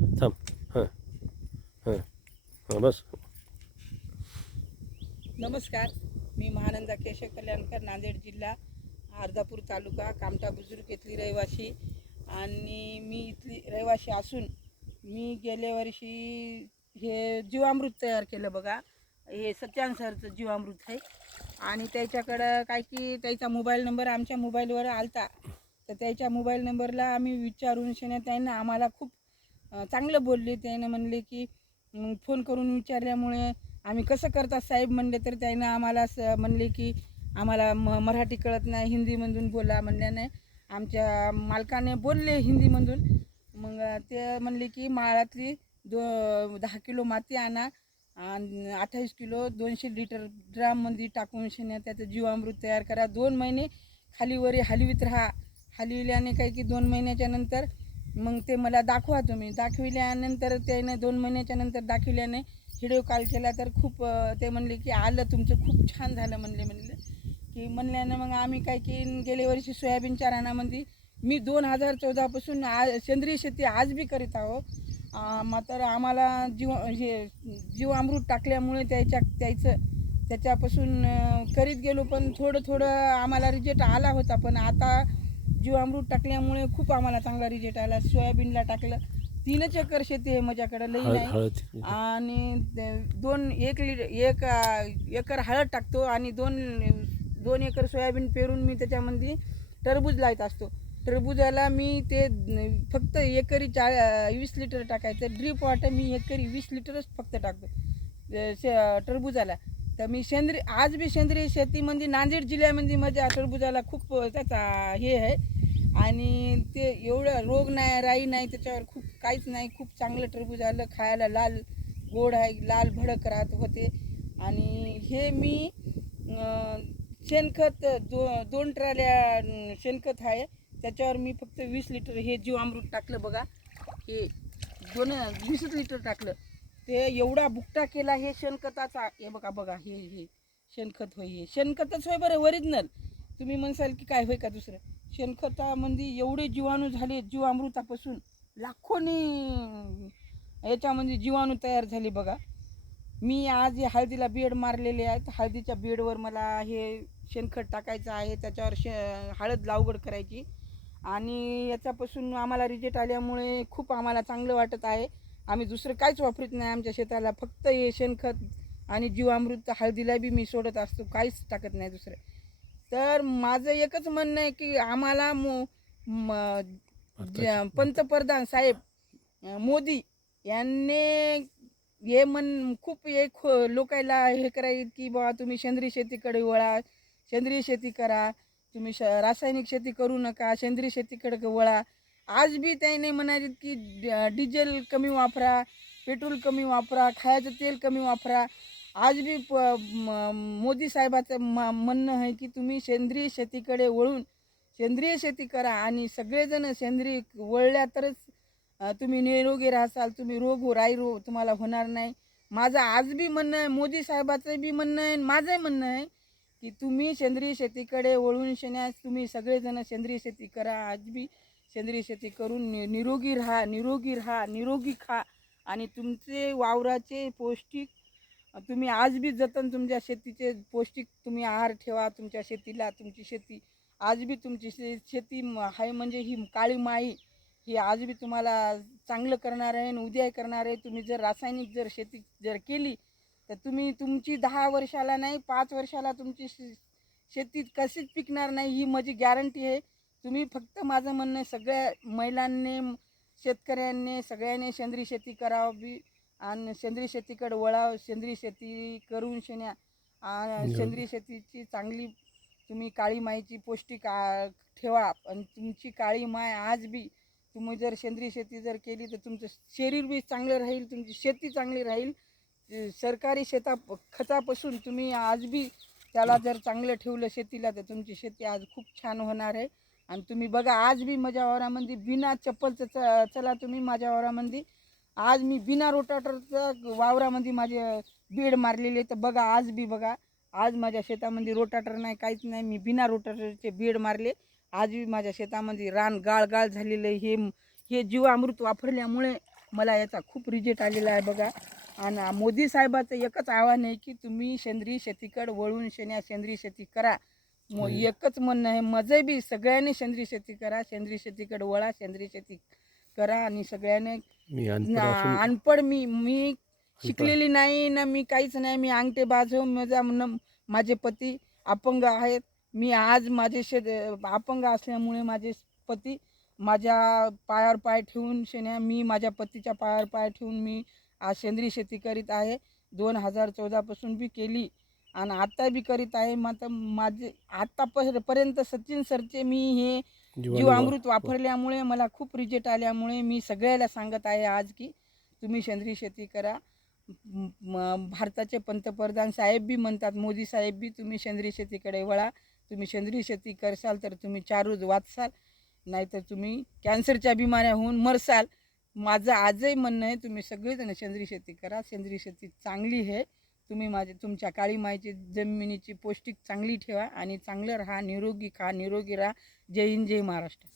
थांब. हां हां हां बस. नमस्कार, मी महानंदा केशव कल्याणकर, नांदेड जिल्हा, अर्धापूर तालुका, कामठा बुजुर्ग येथली रहिवासी. आणि मी इथली रहिवासी असून मी गेल्या वर्षी हे जीवामृत तयार केलं बघा. हे सत्यान सरचं जीवामृत आहे. आणि त्याच्याकडं काय की त्याचा मोबाईल नंबर आमच्या मोबाईलवर आलता, तर त्याच्या मोबाईल नंबरला आम्ही विचारून त्यांना आम्हाला खूप चांगलं बोलले. त्यानं म्हणले की फोन करून विचारल्यामुळे आम्ही कसं करतात साहेब म्हणले, तर त्यानं आम्हाला म्हणले की आम्हाला मराठी कळत नाही, हिंदीमधून बोला म्हणल्याने आमच्या मालकाने बोलले हिंदीमधून. मग ते म्हणले की माळातली 10 किलो माती आणा आणि 28 किलो 200 लिटर ड्राममध्ये टाकून त्याचं जीवामृत तयार करा. 2 महिने खालीवरी हलवीत राहा. हलविल्याने काय की 2 महिन्याच्या नंतर मग ते मला दाखवा. तुम्ही दाखविल्यानंतर त्याने 2 महिन्याच्या नंतर दाखविल्याने व्हिडिओ कॉल केला, तर खूप ते म्हणले की आलं तुमचं खूप छान झालं म्हणले की म्हणल्यानं मग आम्ही काय की गेल्या वर्षी सोयाबीनच्या रानामध्ये मी 2014पासून सेंद्रिय शेती आज बी करीत आहो. मात्र आम्हाला जीवामृत टाकल्यामुळे त्याच्यापासून करीत गेलो, पण थोडं आम्हाला रिजेक्ट आला होता. पण आता जीवामृत टाकल्यामुळे खूप आम्हाला चांगला रिजेक्ट आला. सोयाबीनला टाकलं, 3 एकर शेती आहे माझ्याकडं, लई नाही. आणि 1 एकर हळद टाकतो आणि 2 एकर सोयाबीन पेरून मी त्याच्यामध्ये टरबूज लावत असतो. टरबूजाला मी ते फक्त एकरी 20 लिटर टाकायचं. ड्रीप वॉटर मी एकरी 20 लिटरच फक्त टाकतो टरबूजाला. तर मी आज बी सेंद्रिय शेतीमध्ये नांदेड जिल्ह्यामध्ये माझ्या टरबूजाला खूप त्याचा हे आहे. आणि ते एवढं रोग नाही, राई नाही त्याच्यावर, खूप काहीच नाही. खूप चांगलं टरबूज आलं, खायला लाल गोड आहे, लाल भडक राहत होते. आणि हे मी शेणखत 2 ट्रॉल्या शेणखत आहे, त्याच्यावर मी फक्त 20 लिटर हे जीवामृत टाकलं बघा. हे 20 लिटर टाकलं. ते एवढा बुकटा केला हे शेणखताचा. हे बघा हे शेणखत होय, हे शेणखतच होय बरं, ओरिजिनल. तुम्ही म्हणसाल की काय होय का दुसरं. शेणखतामध्ये एवढे जीवाणू झाले जीवामृतापासून, लाखोनी याच्यामध्ये जीवाणू तयार झाले बघा. मी आज हळदीला बेड मारलेले आहेत. हळदीच्या बेडवर मला हे शेणखत टाकायचं आहे, त्याच्यावर हळद लागवड करायची. आणि याच्यापासून आम्हाला रिजेक्ट आल्यामुळे खूप आम्हाला चांगलं वाटत आहे. आम्ही दुसरं काहीच वापरत नाही आमच्या शेताला, फक्त हे शेणखत आणि जीवामृत. हळदीला बी मी सोडत असतो, काहीच टाकत नाही दुसरं. तर माझं एकच म्हणणं आहे की आम्हाला पंतप्रधान साहेब मोदी यांनी हे खूप एक लोकायला हे करायचं की बाबा तुम्ही सेंद्रिय शेतीकडे वळा, सेंद्रिय शेती करा, तुम्ही रासायनिक शेती करू नका, सेंद्रिय शेतीकडे वळा. आज बी त्याने म्हणाले की डिझेल कमी वापरा, पेट्रोल कमी वापरा, खायचं तेल कमी वापरा. आज बी मोदी साहेबाचं म्हणणं आहे की तुम्ही सेंद्रिय शेतीकडे वळून सेंद्रिय शेती करा. आणि सगळेजण सेंद्रिय वळल्या तरच तुम्ही निरोगी राहाल, तुम्ही राई तुम्हाला होणार नाही. माझं आज बी म्हणणं आहे, मोदी साहेबाचं बी म्हणणं आहे, माझंही म्हणणं आहे की तुम्ही सेंद्रिय शेतीकडे वळून तुम्ही सगळेजण सेंद्रिय शेती करा. आज बी सेंद्रिय शेती करून निरोगी राहा, निरोगी खा. आणि तुमचे वावराचे पौष्टिक तुम्ही आज बी जतन, तुमच्या शेतीचे पौष्टिक तुम्ही आहार ठेवा तुमच्या शेतीला. तुमची शेती आज बी तुमची शेती आहे म्हणजे ही काळी माई ही आज बी तुम्हाला चांगलं करणार आहे आणि उद्या करणार आहे. तुम्ही जर रासायनिक शेती केली तर तुमची 10 वर्षाला नाही 5 वर्षाला तुमची शेती कशीच पिकणार नाही, ही माझी गॅरंटी आहे. तुम्ही फक्त माझं म्हणणं सगळ्या महिलांनी, शेतकऱ्यांनी, सगळ्यांनी सेंद्रिय शेती करावी बी आणि सेंद्रिय शेतीकडे वळावं. सेंद्रिय शेती करून सेंद्रिय शेतीची चांगली तुम्ही काळी माईची पौष्टिक ठेवा. आणि तुमची काळी माय आज बी तुम्ही जर सेंद्रिय शेती केली तर तुमचं शरीर बी चांगलं राहील, तुमची शेती चांगली राहील. सरकारी खतापासून तुम्ही आज बी त्याला जर चांगलं ठेवलं शेतीला तर तुमची शेती आज खूप छान होणार आहे. आणि तुम्ही बघा आज बी माझ्या वावरामध्ये बिना चप्पलचं चला तुम्ही माझ्या वावरामध्ये. आज मी बिना रोटाटरचं वावरामध्ये माझे बेड मारलेले, तर बघा आज बी बघा. आज माझ्या शेतामध्ये रोटाटर नाही, काहीच नाही. मी बिना रोटाटरचे बेड मारले. आज बी माझ्या शेतामध्ये रान गाळ झालेलं हे जीवामृत वापरल्यामुळे मला याचा खूप रिजेक्ट आलेला आहे बघा. आणि मोदी साहेबाचं एकच आव्हान आहे की तुम्ही सेंद्रिय शेतीकडे वळून सेंद्रिय शेती करा. एकच म्हणणं आहे माझं बी, सगळ्यांनी सेंद्रिय शेती करा, सेंद्रिय शेतीकडे वळा, सेंद्रिय शेती करा. आणि सगळ्यांनी मी अनपढ असून अनपढ मी शिकलेली नाही ना, मी काहीच नाही, मी अंगठेबाज हो. माझे पती अपंग आहेत. मी आज माझे अपंग असल्यामुळे माझे पती माझ्या पायावर पाय ठेवून मी माझ्या पतीच्या पायावर पाय ठेवून मी आज सेंद्रिय शेती करीत आहे. 2014 पासून बी केली आणि आता बी करीत आहे. मात्र माझे आतापर्यंत सचिन सरचे मी हे जीवामृत वापरल्यामुळे मला खूप रिजेक्ट आल्यामुळे मी सगळ्याला सांगत आहे आज की तुम्ही सेंद्रिय शेती करा. भारताचे पंतप्रधान साहेब बी म्हणतात, मोदी साहेब बी, तुम्ही सेंद्रिय शेतीकडे वळा. तुम्ही सेंद्रिय शेती करसाल तर तुम्ही 4 रोज वाचसाल, नाहीतर तुम्ही कॅन्सरच्या बिमाऱ्या होऊन मरसाल. माझं आजही म्हणणं आहे तुम्ही सगळेजण सेंद्रिय शेती करा. सेंद्रिय शेती चांगली आहे. तुम्ही तुमच्या काळी मायची जमिनीची पौष्टिक चांगली ठेवा आणि चांगलं राहा, निरोगी खा, निरोगी राहा. जय हिंद, जय महाराष्ट्र.